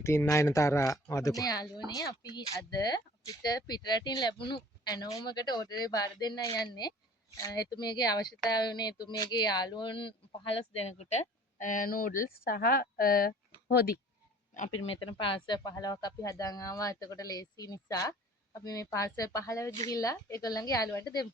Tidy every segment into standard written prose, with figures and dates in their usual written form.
ඉතින් නයනතාරා වදක මේ යාළුවනේ අපි අද අපිට පිටරටින් ලැබුණු ඇනෝමකට ඕඩරේ බාර දෙන්න යන්නේ. එතුමියගේ අවශ්‍යතාවය වුණේ එතුමියගේ යාළුවොන් 15 දෙනෙකුට නූඩල්ස් සහ හොදි. අපිට මෙතන පාර්සල් 15ක් අපි හදාන් ආවා. එතකොට ලේසි නිසා අපි මේ පාර්සල් 15 ගිහිල්ලා ඒගොල්ලන්ගේ යාළුවන්ට දෙමු.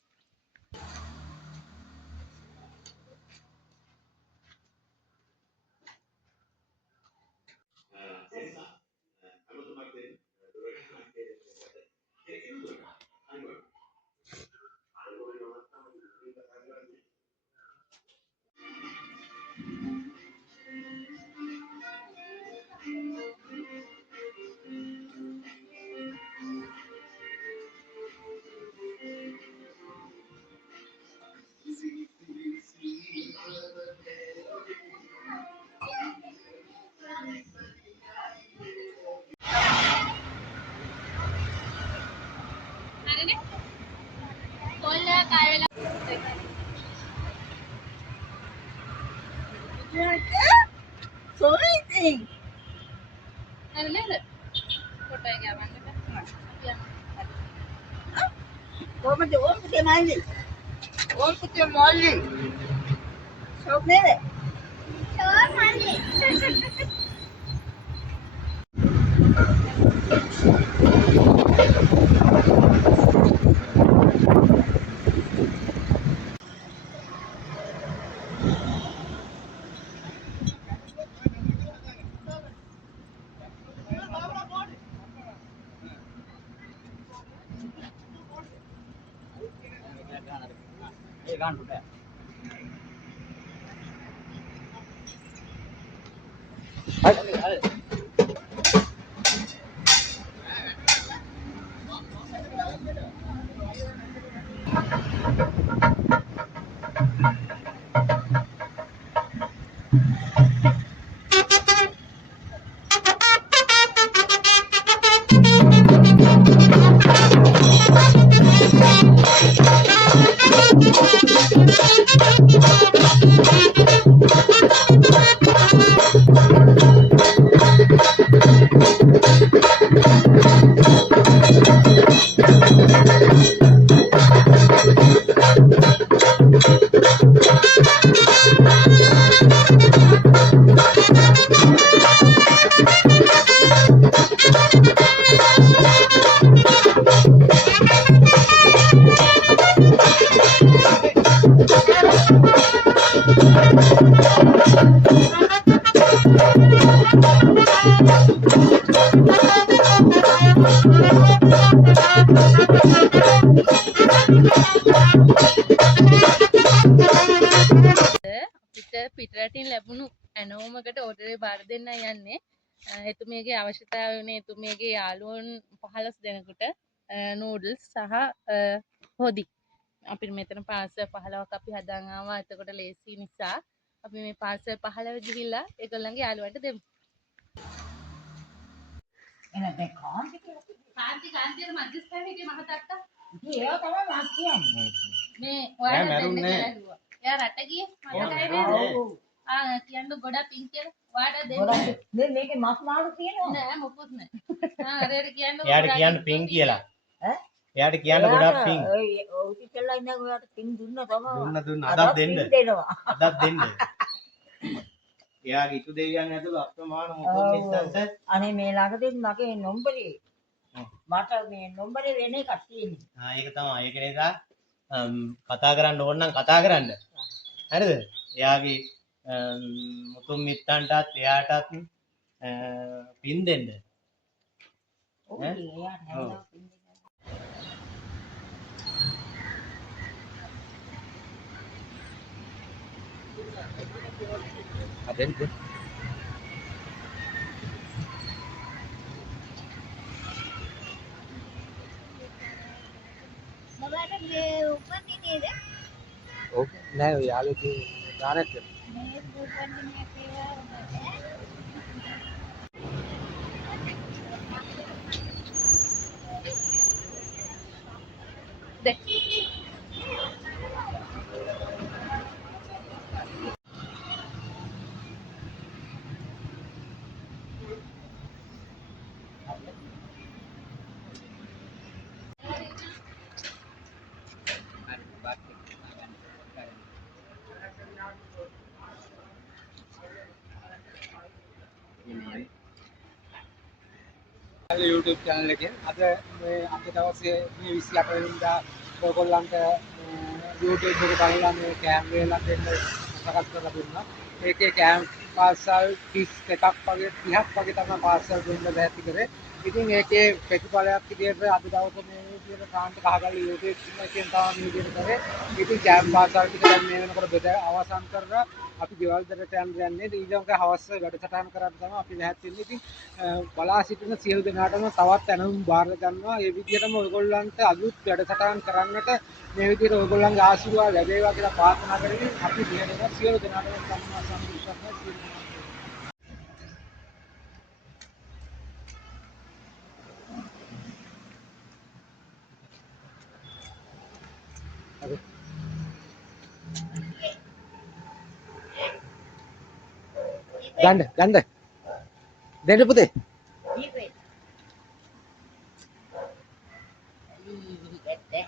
හරිනේ? කොල්ලා කය වෙලා Sorry, හරි නේද? ෆොටෝ එක යවන්න බෑ. what was the one with the money? What with the money? So many. So money. අපිට පිටරටින් ලැබුණු ඇනෝමකට ඕඩරේ බාර දෙන්න යන්නේ. එතුමියගේ අවශ්‍යතාවය වුණේ එතුමියගේ යාළුවොන් 15 දෙනෙකුට නූඩල්ස් සහ හොදි. අපිට මෙතන පාර්සල් 15ක් අපි හදාන් ආවා. එතකොට ලේසි නිසා අපි මේ පාර්සල් 15 ගිහිල්ලා ඒගොල්ලන්ගේ යාළුවන්ට දෙමු. And they can't get it. කාන්තියට මැදිස්ත්‍රාත් එකේ මහතාත්තා Yeah, come on, last year. මේ ඔයාලට දෙන්න කියලා කිව්වා. එයා රට ගියේ මතකයි නේද? කියන්න ගොඩක් පිං කියලා. ඔයාලට දෙන්න. මේක මස් මාළු තියෙනවා. නෑ මොකුත් නෑ. අරයට කියන්න එයාට කියන්න පිං කියලා. ඈ? එයාට කියන්න ගොඩක් පිං. ඔය ඉතිසෙල්ලා ඉන්න ඔයාලට පින් දුන්නා තමයි. දුන්න අදක් දෙන්න. දෙනවා. අදක් දෙන්න. එයාගේ ඉතු දෙවියන් ඇතුළු අප්‍රමාණ මොකද නිසාද? අනේ මේ ළඟදී මගේ නම්බරේ මට මේ නම්බරේ වෙන එකක් තියෙනවා. ඒක තමයි. ඒක නිසා කතා කරන්න ඕන නම් කතා කරන්න. හරිද? එයාගේ මුතුන් මිත්තන්ටත් එයාටත් පින් දෙන්න. ඔව් එයාට හැමදාම පින් දෙනවා. අදෙන්ද මගට මේ උපදිනේද ඔව් නෑ ඔය යාළුවෝ ගානක් මේ උපදිනයක් YouTube channel එකෙන් අද මේ අද දවසේ මේ 28 වෙනිදා ඔයගොල්ලන්ට YouTube එක බලලා මේ කෑම් වේලක් දෙන්න සකස් කරලා දුන්නා. ඒකේ කෑම් පාර්සල් 31ක් වගේ 30ක් වගේ තමයි පාර්සල් දෙන්න බැහැති කරේ. ඉතින් ඒකේ ප්‍රතිඵලයක් විදියට අද දවසේ මේ විදියට කාන්ත කහගල්ල YouTube එකෙන් තමයි මේ විදියට කරේ. ඉතින් කෑම් පාර්සල් ටික දැන් මේ වෙනකොට බෙද අවසන් කරලා අපි ගෙවල් දරට යන්නේ ඊළඟ හවස වැඩසටහන කරන්න තමයි අපි ලෑස්ති වෙන්නේ. ඉතින් බලා සිටින සියලු දෙනාටම තවත් ඇනවුම් බාර ගන්නවා. ඒ විදිහටම ඔයගොල්ලන්ට අලුත් වැඩසටහන් කරන්නට මේ විදිහට ඔයගොල්ලන්ගේ ආශිර්වාද ලැබේවා කියලා ප්‍රාර්ථනා කරමින් අපි මේ සියලු දෙනාටම සම්මා සම්බුද්ධ ගන්න දෙන්න පුතේ Ini,